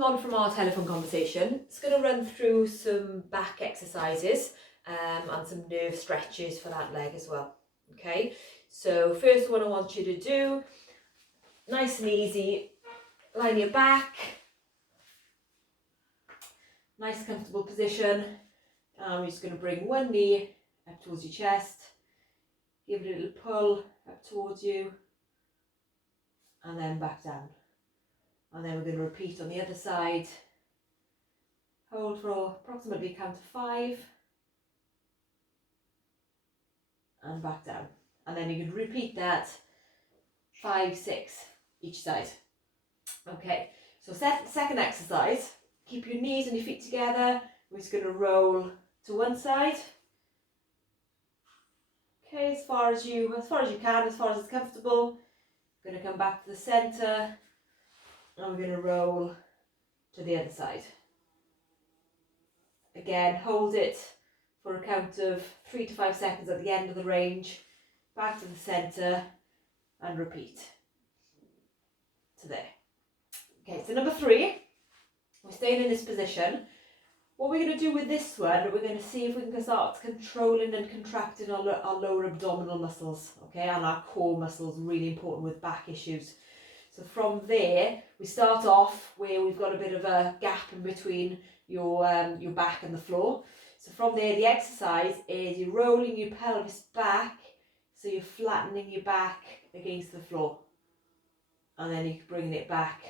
following on from our telephone conversation, it's going to run through some back exercises and some nerve stretches for that leg as well. Okay, so first one I want you to do, nice and easy, lie on your back, nice comfortable position. We're just going to bring one knee up towards your chest, give it a little pull up towards you, and then back down. And then we're going to repeat on the other side. Hold for approximately count to 5. And back down. And then you can repeat that 5, 6 each side. Okay, so second exercise. Keep your knees and your feet together. We're just going to roll to one side. Okay, as far as you can, as far as it's comfortable. Going to come back to the centre. And we're going to roll to the other side. Again, hold it for a count of 3 to 5 seconds at the end of the range. Back to the centre and repeat to there. Okay, so number 3, we're staying in this position. What we're going to do with this one, we're going to see if we can start controlling and contracting our lower abdominal muscles, okay, and our core muscles, really important with back issues. So from there, we start off where we've got a bit of a gap in between your back and the floor. So from there, the exercise is you're rolling your pelvis back, so you're flattening your back against the floor. And then you're bringing it back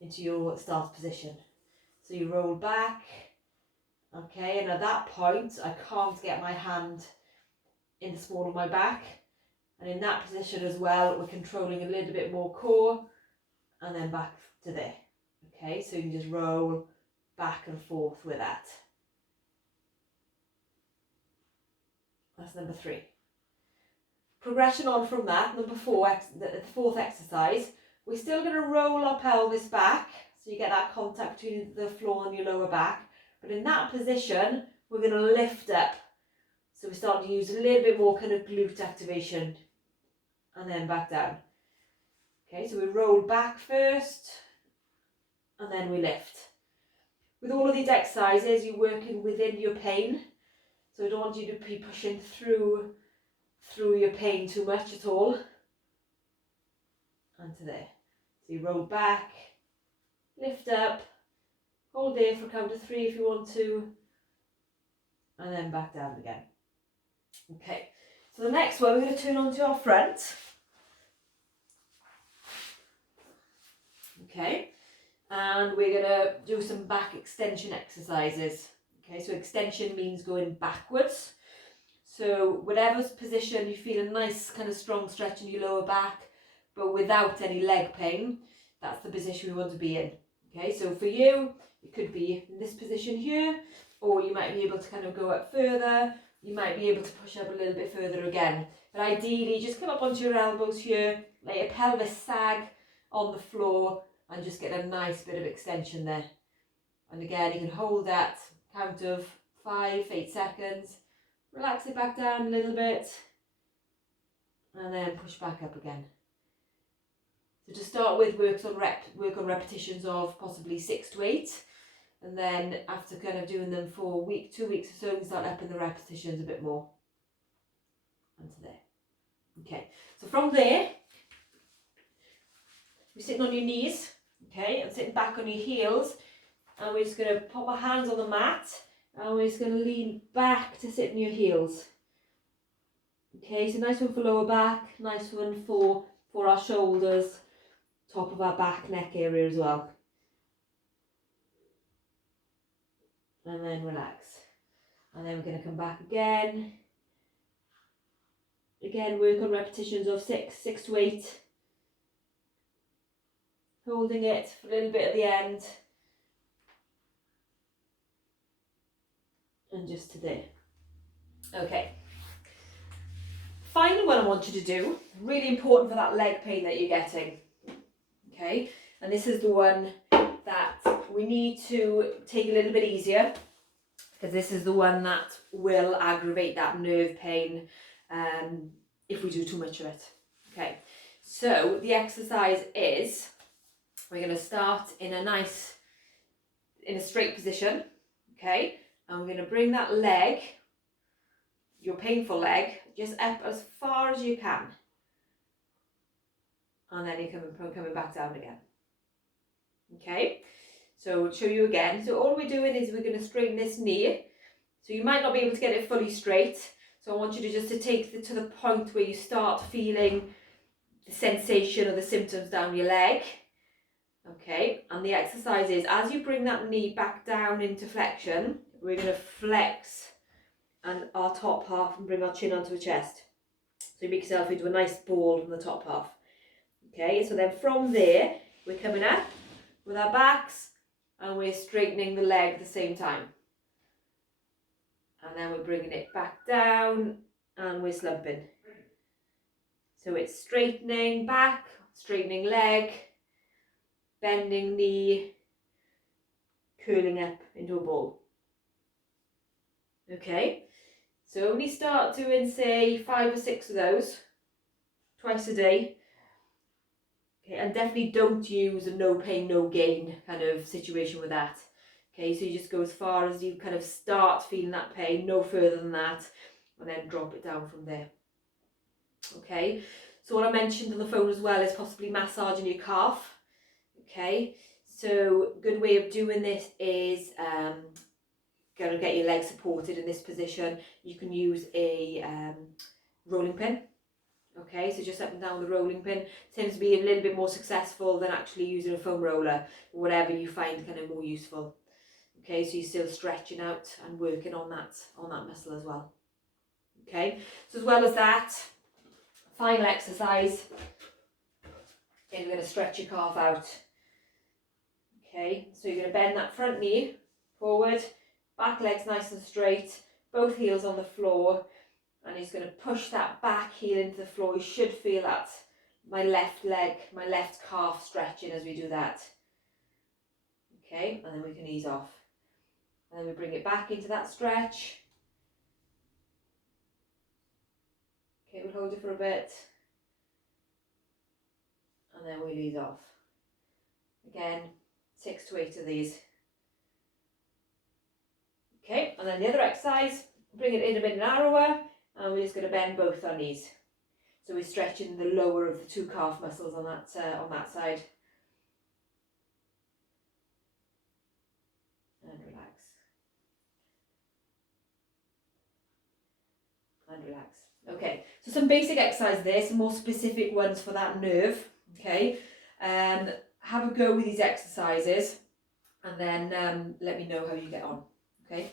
into your start position. So you roll back, okay, and at that point, I can't get my hand in the small of my back. And in that position as well, we're controlling a little bit more core, and then back to there. Okay, so you can just roll back and forth with that. That's number 3. Progression on from that, number 4, the fourth exercise, we're still going to roll our pelvis back, so you get that contact between the floor and your lower back. But in that position, we're going to lift up. So we start to use a little bit more kind of glute activation. And then back down. Okay, so we roll back first, and then we lift. With all of these exercises, you're working within your pain. So I don't want you to be pushing through your pain too much at all. And to there. So you roll back, lift up, hold there for a count of 3 if you want to, and then back down again. Okay, so the next one, we're going to turn onto our front. Okay, and we're going to do some back extension exercises. Okay, so extension means going backwards. So whatever position you feel a nice kind of strong stretch in your lower back, but without any leg pain, that's the position we want to be in. Okay, so for you, it could be in this position here, or you might be able to kind of go up further. You might be able to push up a little bit further again. But ideally, just come up onto your elbows here, let your pelvis sag on the floor, and just get a nice bit of extension there. And again, you can hold that count of 5, 8 seconds. Relax it back down a little bit, and then push back up again. So to start with, work on repetitions of possibly 6 to 8, and then after kind of doing them for a week, 2 weeks or so, you can start upping the repetitions a bit more. And to there. Okay, so from there, you're sitting on your knees, okay, and sitting back on your heels, and we're just going to pop our hands on the mat, and we're just going to lean back to sit on your heels. Okay, so nice one for lower back, nice one for our shoulders, top of our back, neck area as well. And then relax. And then we're going to come back again. Again, work on repetitions of 6 to 8. Holding it for a little bit at the end. And just to there. Okay. Final one I want you to do, really important for that leg pain that you're getting. Okay, and this is the one that we need to take a little bit easier, because this is the one that will aggravate that nerve pain if we do too much of it. Okay, so the exercise is, we're going to start in a nice in a straight position, okay? And we're going to bring that leg, your painful leg, just up as far as you can. And then you're coming back down again. Okay, so I'll show you again. So all we're doing is we're going to straighten this knee. So you might not be able to get it fully straight. So I want you to just take it to the point where you start feeling the sensation or the symptoms down your leg. Okay, and the exercise is, as you bring that knee back down into flexion, we're going to flex and our top half and bring our chin onto the chest. So you make yourself into a nice ball from the top half. Okay, so then from there, we're coming up with our backs and we're straightening the leg at the same time. And then we're bringing it back down and we're slumping. So it's straightening back, straightening leg, bending knee, curling up into a ball. Okay, so only start doing say 5 or 6 of those twice a day. Okay, and definitely don't use a no pain, no gain kind of situation with that. Okay, so you just go as far as you kind of start feeling that pain, no further than that, and then drop it down from there. Okay, so what I mentioned on the phone as well is possibly massaging your calf. Okay, so good way of doing this is going to get your leg supported in this position. You can use a rolling pin. Okay, so just up and down the rolling pin tends to be a little bit more successful than actually using a foam roller, or whatever you find kind of more useful. Okay, so you're still stretching out and working on that muscle as well. Okay, so as well as that, final exercise is we're going to stretch your calf out. Okay, so you're going to bend that front knee forward, back leg's nice and straight, both heels on the floor, and he's going to push that back heel into the floor. You should feel that my left leg, my left calf stretching as we do that. Okay, and then we can ease off. And then we bring it back into that stretch. Okay, we'll hold it for a bit. And then we'll ease off. Again, 6 to 8 of these. Okay, and then the other exercise, bring it in a bit narrower, and we're just going to bend both our knees. So we're stretching the lower of the 2 calf muscles on that side. And relax. And relax. Okay, so some basic exercises there, some more specific ones for that nerve. Okay, have a go with these exercises, and then let me know how you get on. Okay.